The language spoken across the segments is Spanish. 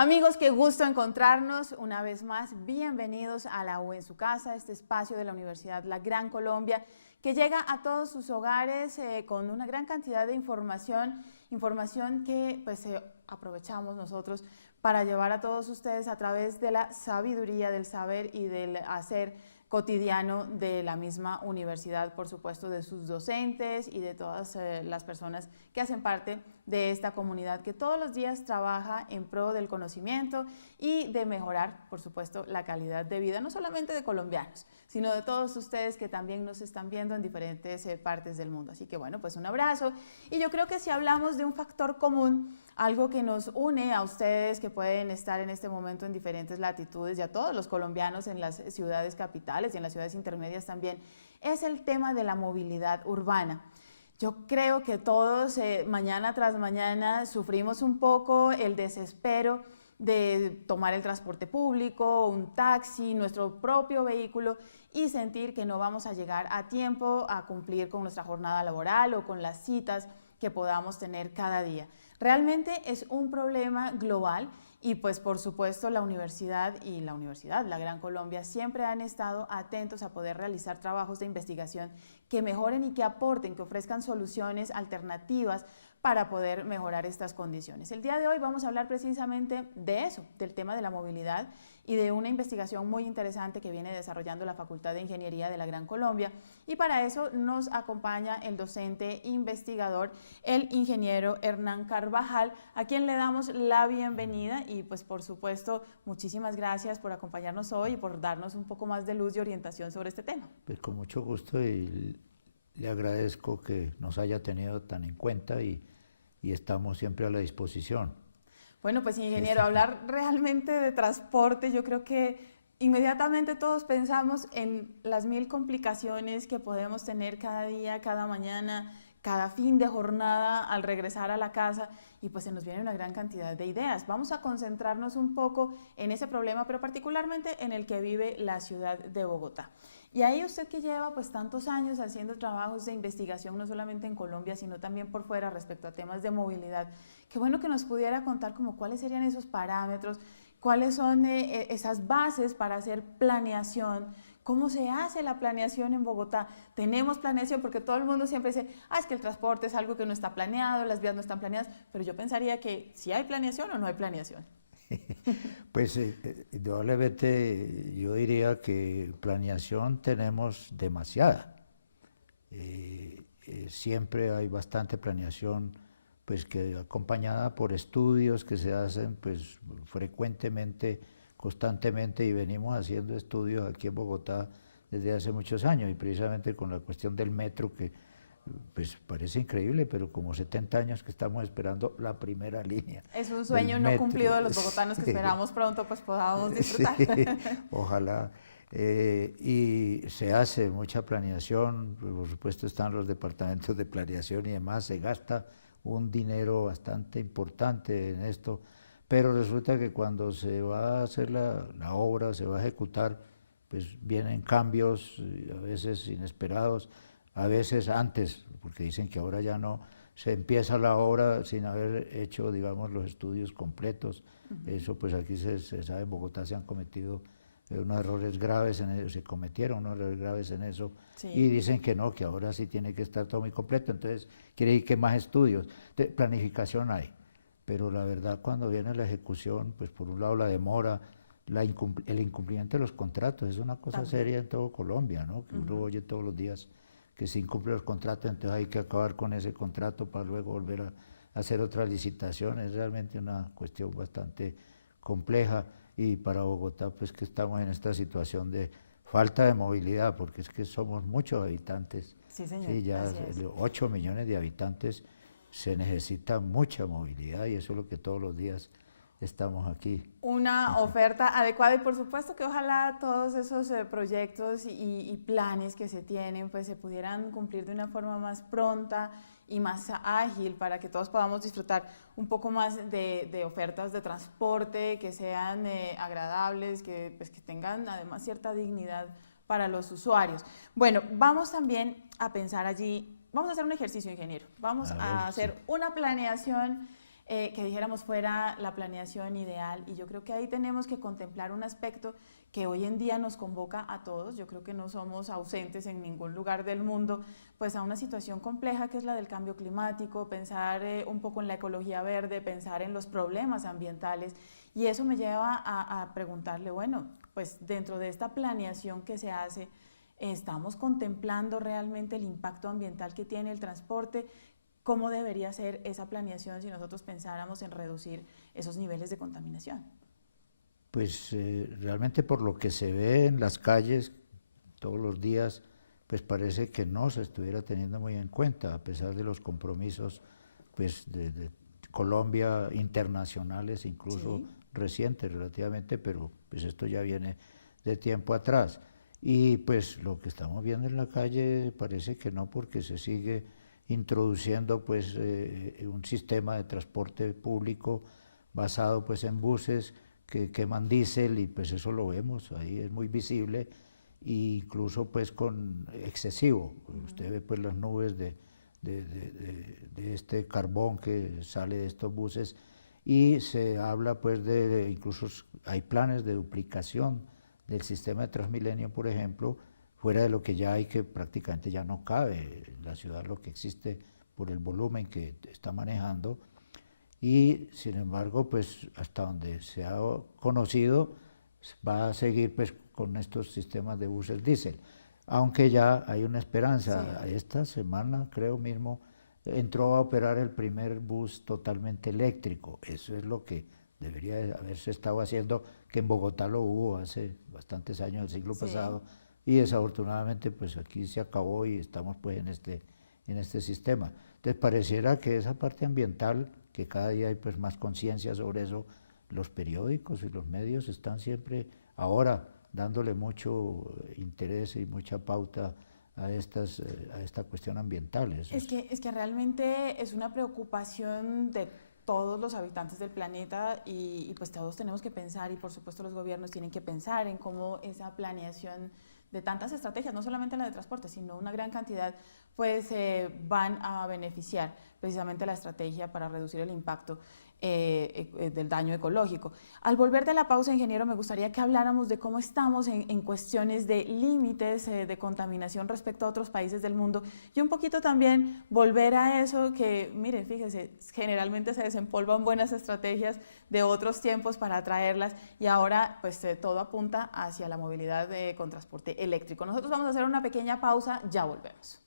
Amigos, qué gusto encontrarnos una vez más. Bienvenidos a la U en su casa, este espacio de la Universidad La Gran Colombia que llega a todos sus hogares con una gran cantidad de información que pues aprovechamos nosotros para llevar a todos ustedes a través de la sabiduría, del saber y del hacer cotidiano de la misma universidad, por supuesto, de sus docentes y de todas las personas que hacen parte de esta comunidad que todos los días trabaja en pro del conocimiento y de mejorar, por supuesto, la calidad de vida, no solamente de colombianos, sino de todos ustedes que también nos están viendo en diferentes partes del mundo. Así que bueno, pues un abrazo. Y yo creo que si hablamos de un factor común, algo que nos une a ustedes que pueden estar en este momento en diferentes latitudes y a todos los colombianos en las ciudades capitales y en las ciudades intermedias también, es el tema de la movilidad urbana. Yo creo que todos mañana tras mañana sufrimos un poco el desespero de tomar el transporte público, un taxi, nuestro propio vehículo y sentir que no vamos a llegar a tiempo a cumplir con nuestra jornada laboral o con las citas que podamos tener cada día. Realmente es un problema global y pues por supuesto la universidad, La Gran Colombia, siempre han estado atentos a poder realizar trabajos de investigación que mejoren y que aporten, que ofrezcan soluciones alternativas para poder mejorar estas condiciones. El día de hoy vamos a hablar precisamente de eso, del tema de la movilidad y de una investigación muy interesante que viene desarrollando la Facultad de Ingeniería de la Gran Colombia, y para eso nos acompaña el docente investigador, el ingeniero Hernán Carvajal, a quien le damos la bienvenida y pues por supuesto muchísimas gracias por acompañarnos hoy y por darnos un poco más de luz y orientación sobre este tema. Pues con mucho gusto y le agradezco que nos haya tenido tan en cuenta y estamos siempre a la disposición. Bueno, pues ingeniero, hablar realmente de transporte, yo creo que inmediatamente todos pensamos en las 1000 complicaciones que podemos tener cada día, cada mañana, cada fin de jornada al regresar a la casa, y pues se nos viene una gran cantidad de ideas. Vamos a concentrarnos un poco en ese problema, pero particularmente en el que vive la ciudad de Bogotá. Y ahí usted que lleva pues tantos años haciendo trabajos de investigación, no solamente en Colombia, sino también por fuera respecto a temas de movilidad, qué bueno que nos pudiera contar como cuáles serían esos parámetros, cuáles son esas bases para hacer planeación. ¿Cómo se hace la planeación en Bogotá? Tenemos planeación porque todo el mundo siempre dice, es que el transporte es algo que no está planeado, las vías no están planeadas, pero yo pensaría que si hay planeación o no hay planeación. Pues indudablemente yo diría que planeación tenemos demasiada. Siempre hay bastante planeación, pues que acompañada por estudios que se hacen pues frecuentemente, constantemente, y venimos haciendo estudios aquí en Bogotá desde hace muchos años, y precisamente con la cuestión del metro, que pues parece increíble, pero como 70 años que estamos esperando la primera línea. Es un sueño no cumplido de los bogotanos que esperamos pronto pues podamos disfrutar. Sí, ojalá. Y se hace mucha planeación, por supuesto están los departamentos de planeación y demás, se gasta un dinero bastante importante en esto, pero resulta que cuando se va a hacer la obra, se va a ejecutar, pues vienen cambios, a veces inesperados, a veces antes, porque dicen que ahora ya no, se empieza la obra sin haber hecho, digamos, los estudios completos. Eso pues aquí se sabe, en Bogotá se han cometido unos errores graves en eso, se cometieron unos errores graves en eso, sí. Y dicen que no, que ahora sí tiene que estar todo muy completo, entonces quiere decir que más estudios, planificación hay, pero la verdad cuando viene la ejecución, pues por un lado la demora, el incumplimiento de los contratos, es una cosa seria en todo Colombia, ¿no? Que uno oye todos los días que se incumplen los contratos, entonces hay que acabar con ese contrato para luego volver a hacer otra licitación, es realmente una cuestión bastante compleja, y para Bogotá pues que estamos en esta situación de falta de movilidad, porque es que somos muchos habitantes, sí, señor, sí, ya 8 millones de habitantes, se necesita mucha movilidad y eso es lo que todos los días estamos aquí. Una oferta adecuada y por supuesto que ojalá todos esos proyectos y planes que se tienen pues se pudieran cumplir de una forma más pronta y más ágil para que todos podamos disfrutar un poco más de ofertas de transporte que sean agradables, que tengan además cierta dignidad para los usuarios. Bueno, vamos también a pensar allí, vamos a hacer un ejercicio, ingeniero, vamos a hacer una planeación que dijéramos fuera la planeación ideal, y yo creo que ahí tenemos que contemplar un aspecto que hoy en día nos convoca a todos. Yo creo que no somos ausentes en ningún lugar del mundo, pues a una situación compleja que es la del cambio climático, pensar un poco en la ecología verde, pensar en los problemas ambientales, y eso me lleva a preguntarle, bueno, pues dentro de esta planeación que se hace, ¿estamos contemplando realmente el impacto ambiental que tiene el transporte? ¿Cómo debería ser esa planeación si nosotros pensáramos en reducir esos niveles de contaminación? Pues realmente por lo que se ve en las calles todos los días, pues parece que no se estuviera teniendo muy en cuenta, a pesar de los compromisos pues, de Colombia, internacionales, incluso Sí. recientes relativamente, pero pues esto ya viene de tiempo atrás. Y pues lo que estamos viendo en la calle parece que no, porque se sigue introduciendo pues un sistema de transporte público basado pues en buses que queman diésel, y pues eso lo vemos, ahí es muy visible, e incluso pues con excesivo. Usted ve pues las nubes de este carbón que sale de estos buses, y se habla pues incluso hay planes de duplicación del sistema de Transmilenio, por ejemplo, fuera de lo que ya hay, que prácticamente ya no cabe en la ciudad lo que existe por el volumen que está manejando. Y sin embargo, pues hasta donde se ha conocido, va a seguir pues con estos sistemas de buses diésel, aunque ya hay una esperanza. Sí. Esta semana, creo mismo, entró a operar el primer bus totalmente eléctrico. Eso es lo que debería haberse estado haciendo, que en Bogotá lo hubo hace bastantes años, el siglo pasado, y desafortunadamente pues aquí se acabó y estamos pues en este sistema. Entonces pareciera que esa parte ambiental, que cada día hay pues más conciencia sobre eso, los periódicos y los medios están siempre ahora dándole mucho interés y mucha pauta a esta cuestión ambiental. Es que realmente es una preocupación de todos los habitantes del planeta, y pues todos tenemos que pensar, y por supuesto los gobiernos tienen que pensar en cómo esa planeación de tantas estrategias, no solamente la de transporte, sino una gran cantidad, pues van a beneficiar precisamente la estrategia para reducir el impacto del daño ecológico. Al volver de la pausa, ingeniero, me gustaría que habláramos de cómo estamos en cuestiones de límites de contaminación respecto a otros países del mundo, y un poquito también volver a eso que, miren, fíjese, generalmente se desempolvan buenas estrategias de otros tiempos para traerlas, y ahora pues todo apunta hacia la movilidad con transporte eléctrico. Nosotros vamos a hacer una pequeña pausa, ya volvemos.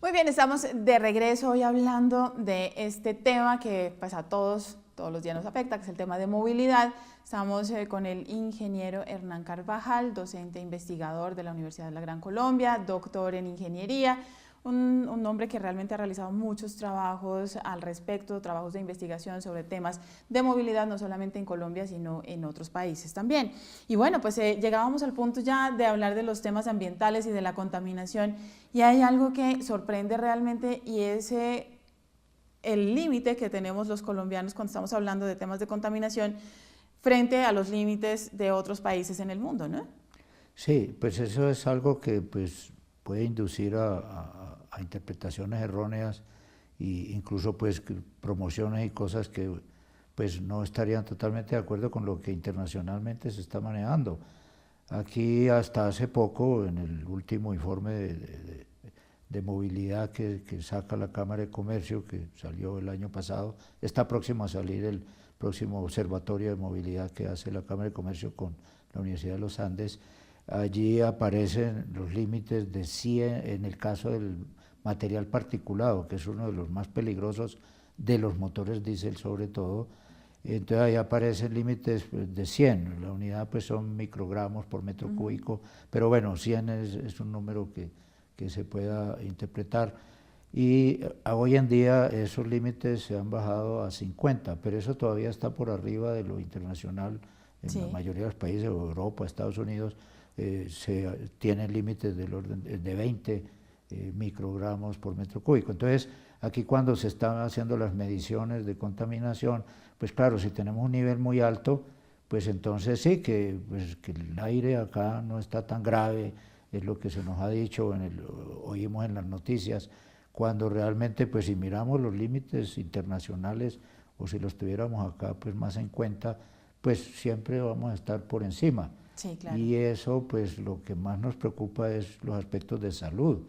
Muy bien, estamos de regreso hoy hablando de este tema que pues a todos los días nos afecta, que es el tema de movilidad. Estamos con el ingeniero Hernán Carvajal, docente e investigador de la Universidad de la Gran Colombia, doctor en ingeniería, un hombre que realmente ha realizado muchos trabajos al respecto, trabajos de investigación sobre temas de movilidad, no solamente en Colombia, sino en otros países también. Y bueno, pues llegábamos al punto ya de hablar de los temas ambientales y de la contaminación, y hay algo que sorprende realmente, y es el límite que tenemos los colombianos cuando estamos hablando de temas de contaminación frente a los límites de otros países en el mundo, ¿no? Sí, pues eso es algo que pues puede inducir a interpretaciones erróneas, e incluso pues promociones y cosas que pues no estarían totalmente de acuerdo con lo que internacionalmente se está manejando. Aquí hasta hace poco, en el último informe de movilidad que saca la Cámara de Comercio, que salió el año pasado, está próximo a salir el próximo observatorio de movilidad que hace la Cámara de Comercio con la Universidad de los Andes. Allí aparecen los límites de 100 en el caso del material particulado, que es uno de los más peligrosos de los motores diésel sobre todo. Entonces ahí aparecen límites pues, de 100, la unidad pues son microgramos por metro cúbico, pero bueno, 100 es un número que se pueda interpretar. Y hoy en día esos límites se han bajado a 50, pero eso todavía está por arriba de lo internacional. En la mayoría de los países, Europa, Estados Unidos, se tienen límites del orden de 20 microgramos por metro cúbico. Entonces, aquí cuando se están haciendo las mediciones de contaminación, pues claro, si tenemos un nivel muy alto, pues entonces sí, pues, que el aire acá no está tan grave, es lo que se nos ha dicho, oímos en las noticias, cuando realmente, pues si miramos los límites internacionales o si los tuviéramos acá pues más en cuenta, pues siempre vamos a estar por encima. Sí, claro. Y eso, pues lo que más nos preocupa es los aspectos de salud.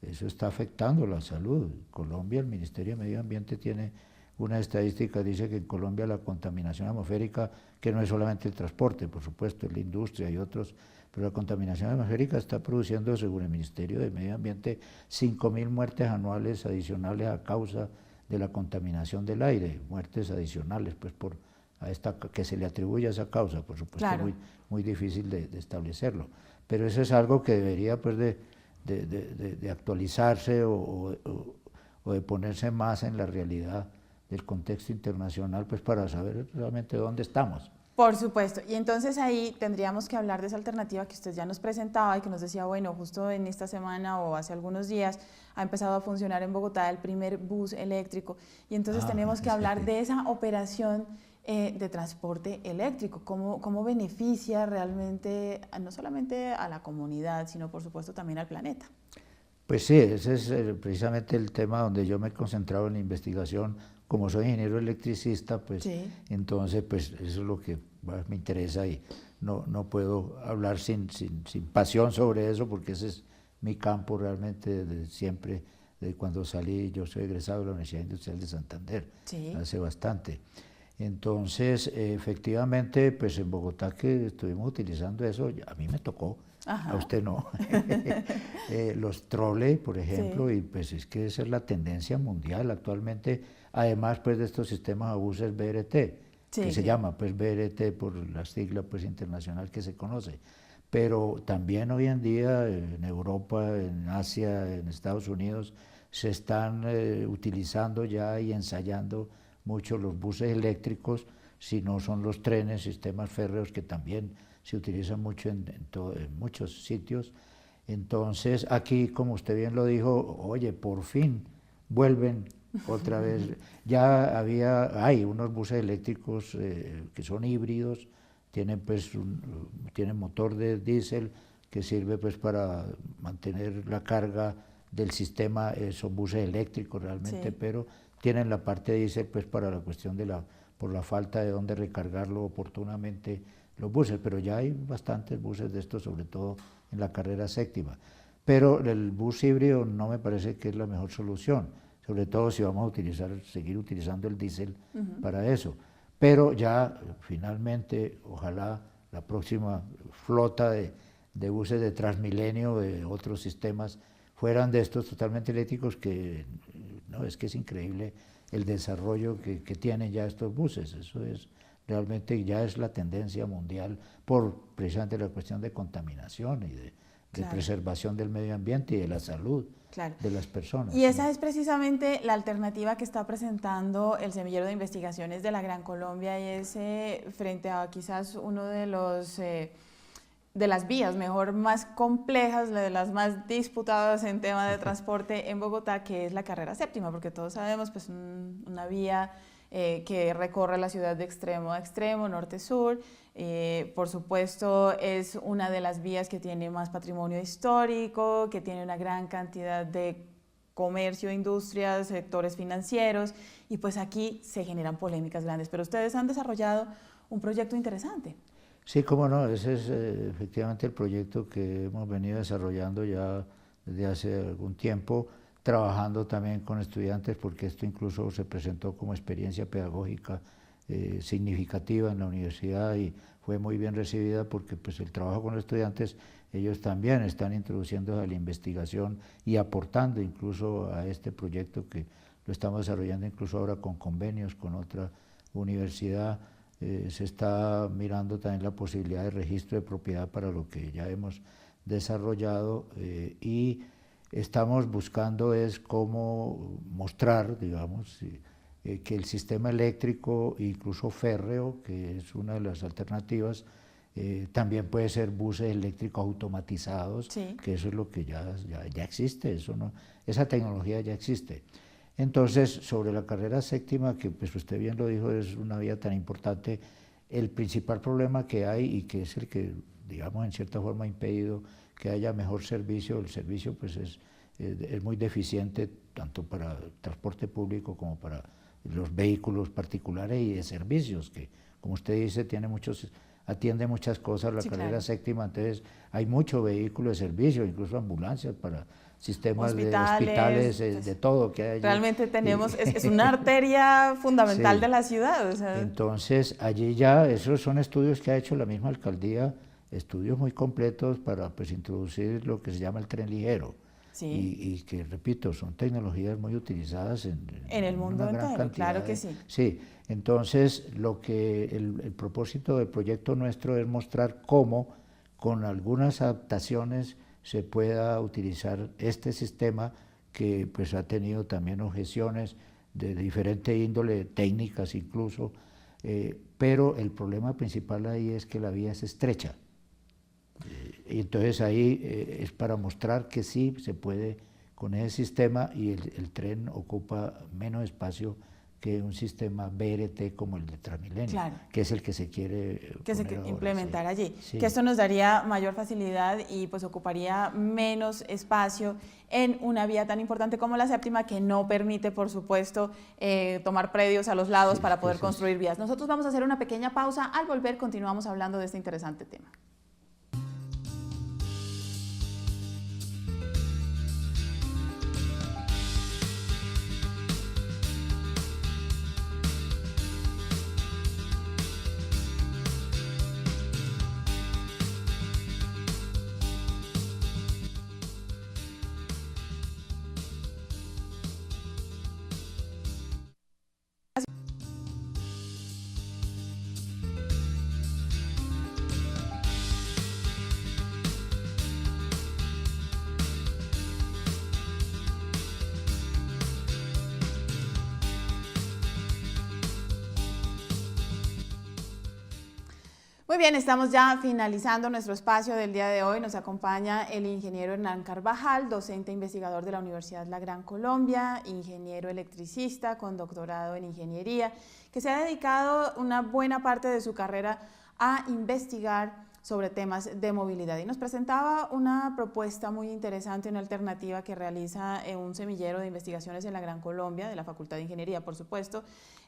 Eso está afectando la salud. Colombia, el Ministerio de Medio Ambiente tiene una estadística, dice que en Colombia la contaminación atmosférica, que no es solamente el transporte, por supuesto, es la industria y otros, pero la contaminación atmosférica está produciendo, según el Ministerio de Medio Ambiente, 5.000 muertes anuales adicionales a causa de la contaminación del aire, muertes adicionales, pues por a esta que se le atribuye a esa causa, por supuesto, claro. muy difícil de establecerlo. Pero eso es algo que debería pues de actualizarse o de ponerse más en la realidad del contexto internacional, pues para saber realmente dónde estamos. Por supuesto, y entonces ahí tendríamos que hablar de esa alternativa que usted ya nos presentaba y que nos decía, bueno, justo en esta semana o hace algunos días ha empezado a funcionar en Bogotá el primer bus eléctrico, y entonces tenemos que hablar de esa operación de transporte eléctrico, cómo beneficia realmente no solamente a la comunidad, sino por supuesto también al planeta. Pues sí, ese es precisamente el tema donde yo me he concentrado en la investigación. Como soy ingeniero electricista, pues sí. Entonces pues eso es lo que más me interesa y no puedo hablar sin pasión sobre eso, porque ese es mi campo realmente desde siempre, desde cuando salí. Yo soy egresado de la Universidad Industrial de Santander, sí. Hace bastante. Entonces, efectivamente, pues en Bogotá que estuvimos utilizando eso, a mí me tocó, ajá. A usted no. Los troles, por ejemplo, sí. Y pues es que esa es la tendencia mundial actualmente, además pues de estos sistemas a buses BRT, sí, que se llama pues BRT por la sigla pues internacional que se conoce. Pero también hoy en día en Europa, en Asia, en Estados Unidos, se están utilizando ya y ensayando mucho los buses eléctricos, si no son los trenes, sistemas férreos que también se utilizan mucho en muchos sitios. Entonces aquí, como usted bien lo dijo, oye, por fin vuelven otra vez. Ya hay unos buses eléctricos que son híbridos, tienen pues tienen motor de diésel que sirve pues para mantener la carga del sistema, son buses eléctricos realmente, sí. Pero tienen la parte de diésel pues para la cuestión por la falta de dónde recargarlo oportunamente los buses, pero ya hay bastantes buses de estos, sobre todo en la carrera séptima. Pero el bus híbrido no me parece que es la mejor solución, sobre todo si vamos a seguir utilizando el diésel para eso. Pero ya finalmente, ojalá la próxima flota de buses de Transmilenio, de otros sistemas, fueran de estos totalmente eléctricos, que no, es que es increíble el desarrollo que tienen ya estos buses. Eso es realmente ya es la tendencia mundial por precisamente la cuestión de contaminación y de claro. Preservación del medio ambiente y de la salud claro. De las personas. Y esa es precisamente la alternativa que está presentando el Semillero de Investigaciones de la Gran Colombia, y es frente a quizás uno de los de las vías más complejas, de las más disputadas en tema de transporte en Bogotá, que es la carrera séptima, porque todos sabemos pues una vía que recorre la ciudad de extremo a extremo, norte-sur. Por supuesto es una de las vías que tiene más patrimonio histórico, que tiene una gran cantidad de comercio, industrias, sectores financieros, y pues aquí se generan polémicas grandes, pero ustedes han desarrollado un proyecto interesante. Sí, cómo no, ese es efectivamente el proyecto que hemos venido desarrollando ya desde hace algún tiempo, trabajando también con estudiantes, porque esto incluso se presentó como experiencia pedagógica significativa en la universidad y fue muy bien recibida, porque pues el trabajo con los estudiantes, ellos también están introduciendo a la investigación y aportando incluso a este proyecto que lo estamos desarrollando incluso ahora con convenios con otra universidad se está mirando también la posibilidad de registro de propiedad para lo que ya hemos desarrollado y estamos buscando es cómo mostrar, digamos, que el sistema eléctrico, incluso férreo, que es una de las alternativas, también puede ser buses eléctricos automatizados, sí, que eso es lo que ya existe, esa tecnología ya existe. Entonces, sobre la carrera séptima, que pues usted bien lo dijo, es una vía tan importante, el principal problema que hay y que es el que, digamos, en cierta forma ha impedido que haya mejor servicio, el servicio pues es muy deficiente tanto para el transporte público como para los vehículos particulares y de servicios, que como usted dice atiende muchas cosas la sí, carrera claro. séptima, entonces hay mucho vehículo de servicio, incluso ambulancias para sistemas de Hospitales, hospitales, pues, de todo que hay allí. realmente tenemos, es una arteria fundamental Sí, de la ciudad. O sea, entonces allí ya, esos son estudios que ha hecho la misma alcaldía, estudios muy completos para pues introducir lo que se llama el tren ligero. sí, Y que, repito, son tecnologías muy utilizadas en el en mundo una gran entero, claro cantidad que de... sí. Sí, entonces el propósito del proyecto nuestro es mostrar cómo con algunas adaptaciones se pueda utilizar este sistema que pues ha tenido también objeciones de diferente índole, técnicas incluso, pero el problema principal ahí es que la vía es estrecha. Y entonces ahí es para mostrar que sí se puede con ese sistema y el tren ocupa menos espacio que un sistema BRT como el de Transmilenio, Claro, que es el que se quiere que se poner ahora. implementar Sí. allí, Sí. que esto nos daría mayor facilidad y pues ocuparía menos espacio en una vía tan importante como la séptima, que no permite, por supuesto, tomar predios a los lados Sí, para poder eso construir vías. Nosotros vamos a hacer una pequeña pausa. Al volver continuamos hablando de este interesante tema. Muy bien, estamos ya finalizando nuestro espacio del día de hoy. Nos acompaña el ingeniero Hernán Carvajal, docente investigador de la Universidad La Gran Colombia, ingeniero electricista con doctorado en ingeniería, que se ha dedicado una buena parte de su carrera a investigar sobre temas de movilidad y nos presentaba una propuesta muy interesante, una alternativa que realiza un semillero de investigaciones en la Gran Colombia, de la Facultad de Ingeniería, por supuesto,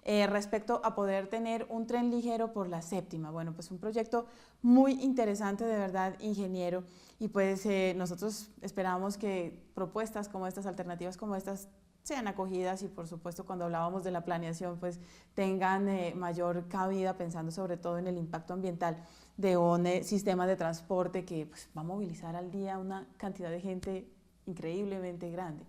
respecto a poder tener un tren ligero por la séptima. Bueno, pues un proyecto muy interesante, de verdad, ingeniero, y pues nosotros esperamos que propuestas como estas, alternativas como estas, sean acogidas y por supuesto cuando hablábamos de la planeación pues tengan mayor cabida, pensando sobre todo en el impacto ambiental de un sistema de transporte que pues, va a movilizar al día una cantidad de gente increíblemente grande.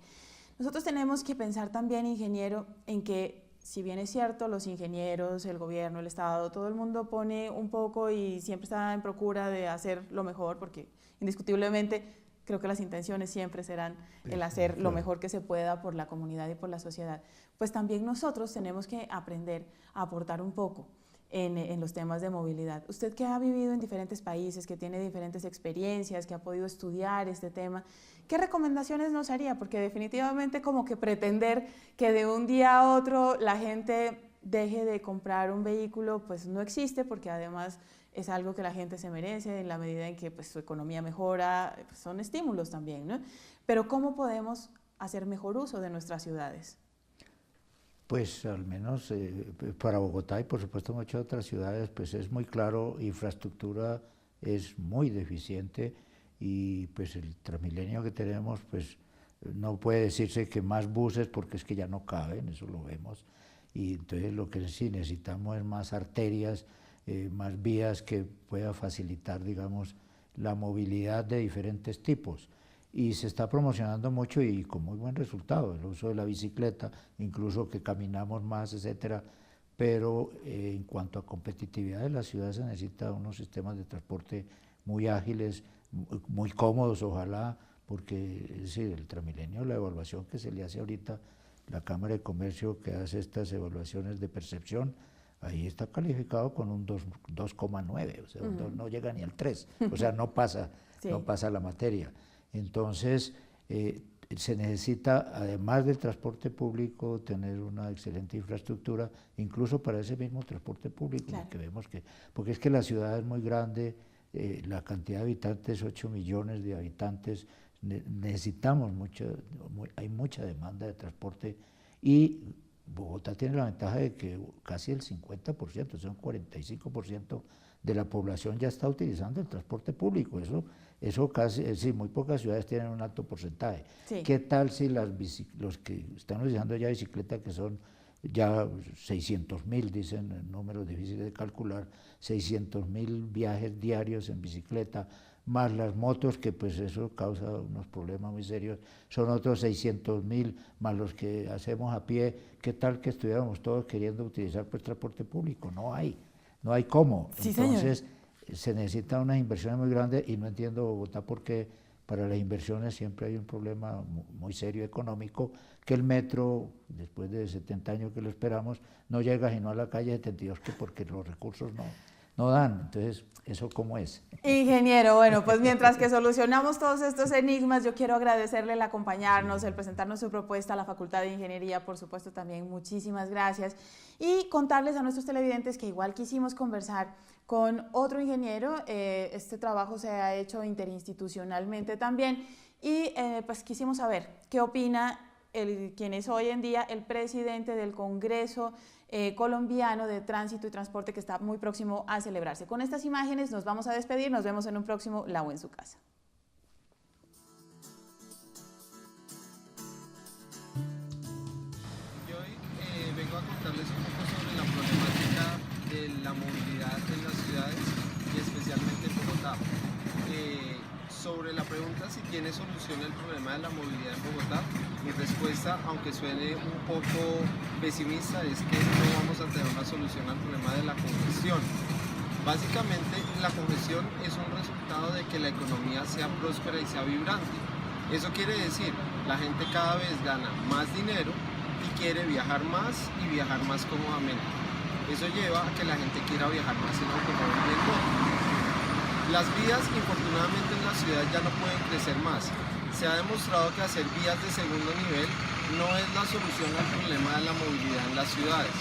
Nosotros tenemos que pensar también, ingeniero, en que si bien es cierto, los ingenieros, el gobierno, el Estado, todo el mundo pone un poco y siempre está en procura de hacer lo mejor, porque indiscutiblemente creo que las intenciones siempre serán el hacer lo mejor que se pueda por la comunidad y por la sociedad, pues también nosotros tenemos que aprender a aportar un poco en los temas de movilidad. Usted que ha vivido en diferentes países, que tiene diferentes experiencias, que ha podido estudiar este tema, ¿qué recomendaciones nos haría? Porque definitivamente como que pretender que de un día a otro la gente deje de comprar un vehículo, pues no existe, porque además es algo que la gente se merece en la medida en que pues, su economía mejora, pues, son estímulos también, ¿no? Pero ¿cómo podemos hacer mejor uso de nuestras ciudades? Pues al menos para Bogotá y por supuesto muchas otras ciudades, pues es muy claro, infraestructura es muy deficiente y pues el Transmilenio que tenemos, pues no puede decirse que más buses porque es que ya no caben, eso lo vemos, y entonces lo que sí necesitamos es más arterias, más vías que pueda facilitar, digamos, la movilidad de diferentes tipos. Y se está promocionando mucho y con muy buen resultado, el uso de la bicicleta, incluso que caminamos más, etcétera, pero en cuanto a competitividad de la ciudad se necesita unos sistemas de transporte muy ágiles, muy cómodos, ojalá, porque es decir, el Transmilenio, la evaluación que se le hace ahorita, la Cámara de Comercio que hace estas evaluaciones de percepción, ahí está calificado con un 2,9, o sea, no llega ni al 3, o sea, no pasa, sí, no pasa la materia. Entonces, se necesita, además del transporte público, tener una excelente infraestructura, incluso para ese mismo transporte público, claro, porque es que la ciudad es muy grande, la cantidad de habitantes, 8 millones de habitantes, necesitamos hay mucha demanda de transporte, y Bogotá tiene la ventaja de que casi el 50%, son 45% de la población ya está utilizando el transporte público. Eso casi, sí, muy pocas ciudades tienen un alto porcentaje. Sí. ¿Qué tal si los que están utilizando ya bicicleta, que son ya 600.000, dicen números difíciles de calcular, 600.000 viajes diarios en bicicleta, más las motos, que pues eso causa unos problemas muy serios, son otros 600.000, más los que hacemos a pie? ¿Qué tal que estuviéramos todos queriendo utilizar pues transporte público? No hay cómo. Sí, entonces, señor, se necesitan unas inversiones muy grandes, y no entiendo Bogotá porque para las inversiones siempre hay un problema muy serio económico, que el metro, después de 70 años que lo esperamos, no llega sino a la calle 72, que porque los recursos no dan. Entonces, ¿eso cómo es? Ingeniero, bueno, pues mientras que solucionamos todos estos enigmas, yo quiero agradecerle el acompañarnos, el presentarnos su propuesta a la Facultad de Ingeniería, por supuesto también muchísimas gracias, y contarles a nuestros televidentes que igual quisimos conversar con otro ingeniero. Este trabajo se ha hecho interinstitucionalmente también, y pues quisimos saber qué opina quien es hoy en día el presidente del Congreso colombiano de Tránsito y Transporte, que está muy próximo a celebrarse. Con estas imágenes nos vamos a despedir, nos vemos en un próximo La U en su casa. Yo hoy vengo a contarles un poco sobre la problemática de la movilidad en las ciudades y especialmente en Bogotá. Sobre la pregunta si tiene solución el problema de la movilidad en Bogotá, mi respuesta, aunque suene un poco pesimista, es que no vamos a tener una solución al problema de la congestión. Básicamente, la congestión es un resultado de que la economía sea próspera y sea vibrante. Eso quiere decir, la gente cada vez gana más dinero y quiere viajar más y viajar más cómodamente. Eso lleva a que la gente quiera viajar más en automóvil y en moto. Las vías, infortunadamente, en la ciudad ya no pueden crecer más. Se ha demostrado que hacer vías de segundo nivel no es la solución al problema de la movilidad en las ciudades.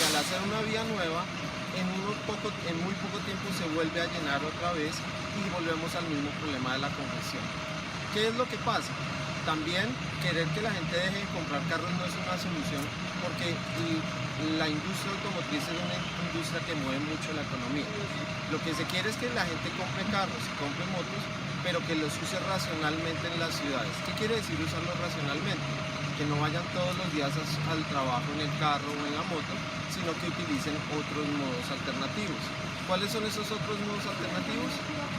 Que al hacer una vía nueva, en muy poco tiempo se vuelve a llenar otra vez y volvemos al mismo problema de la congestión. ¿Qué es lo que pasa? También querer que la gente deje de comprar carros no es una solución, porque la industria automotriz es una industria que mueve mucho la economía. Lo que se quiere es que la gente compre carros y compre motos, pero que los use racionalmente en las ciudades. ¿Qué quiere decir usarlos racionalmente? Que no vayan todos los días al trabajo en el carro o en la moto, sino que utilicen otros modos alternativos. ¿Cuáles son esos otros modos alternativos?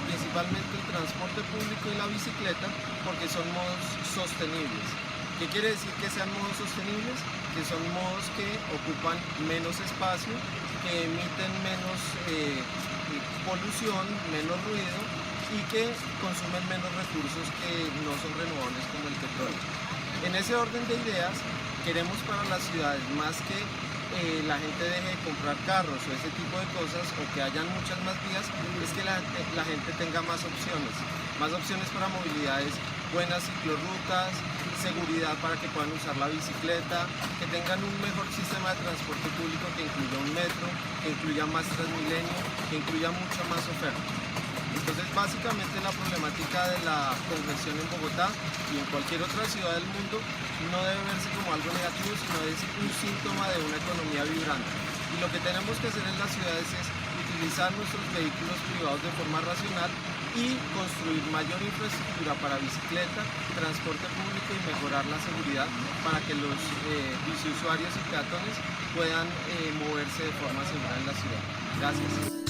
Principalmente el transporte público y la bicicleta, porque son modos sostenibles. ¿Qué quiere decir que sean modos sostenibles? Que son modos que ocupan menos espacio, que emiten menos polución, menos ruido y que consumen menos recursos que no son renovables como el petróleo. En ese orden de ideas, queremos para las ciudades, más que la gente deje de comprar carros o ese tipo de cosas, o que hayan muchas más vías, es que la gente tenga más opciones para movilidades, buenas ciclorrutas, seguridad para que puedan usar la bicicleta, que tengan un mejor sistema de transporte público que incluya un metro, que incluya más Transmilenio, que incluya mucha más oferta. Entonces, básicamente la problemática de la congestión en Bogotá y en cualquier otra ciudad del mundo no debe verse como algo negativo, sino es un síntoma de una economía vibrante. Y lo que tenemos que hacer en las ciudades es utilizar nuestros vehículos privados de forma racional y construir mayor infraestructura para bicicleta, transporte público y mejorar la seguridad para que los biciusuarios y peatones puedan moverse de forma segura en la ciudad. Gracias.